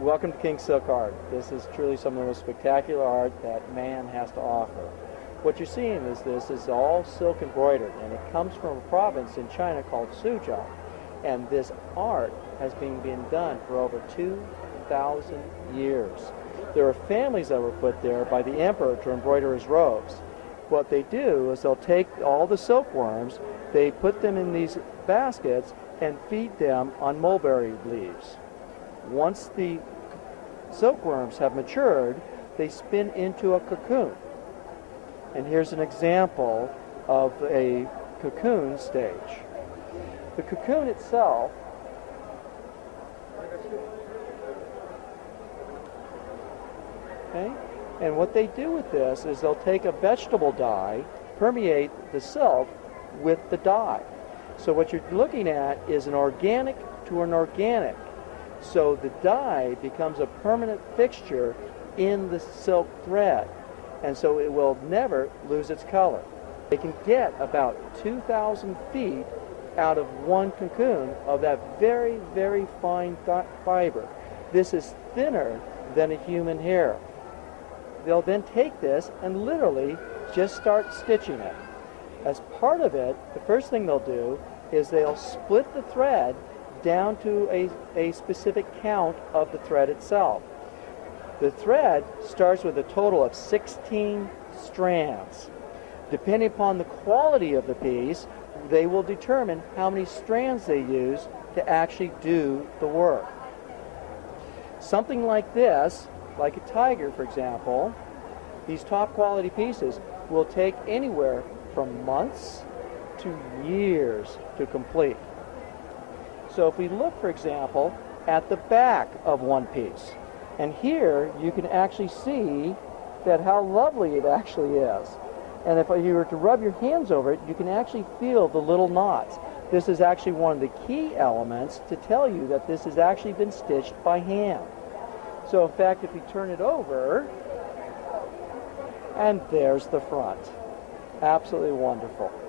Welcome to King Silk Art. This is truly some of the most spectacular art that man has to offer. What you're seeing is this is all silk embroidered, and it comes from a province in China called Suzhou. And this art has been done for over 2,000 years. There are families that were put there by the emperor to embroider his robes. What they do is they'll take all the silkworms, they put them in these baskets and feed them on mulberry leaves. Once the silkworms have matured, they spin into a cocoon. And here's an example of a cocoon stage. The cocoon itself and what they do with this is they'll take a vegetable dye, permeate the silk with the dye. So what you're looking at is an organic to an organic. So the dye becomes a permanent fixture in the silk thread, and so it will never lose its color. They can get about 2,000 feet out of one cocoon of that very, very fine fiber. This is thinner than a human hair. They'll then take this and literally just start stitching it. As part of it, the first thing they'll do is they'll split the thread down to a specific count of the thread itself. The thread starts with a total of 16 strands. Depending upon the quality of the piece, they will determine how many strands they use to actually do the work. Something like this, like a tiger for example, these top quality pieces will take anywhere from months to years to complete. So if we look, for example, at the back of one piece, and here you can actually see that how lovely it actually is. And if you were to rub your hands over it, you can actually feel the little knots. This is actually one of the key elements to tell you that this has actually been stitched by hand. So in fact, if we turn it over, and there's the front. Absolutely wonderful.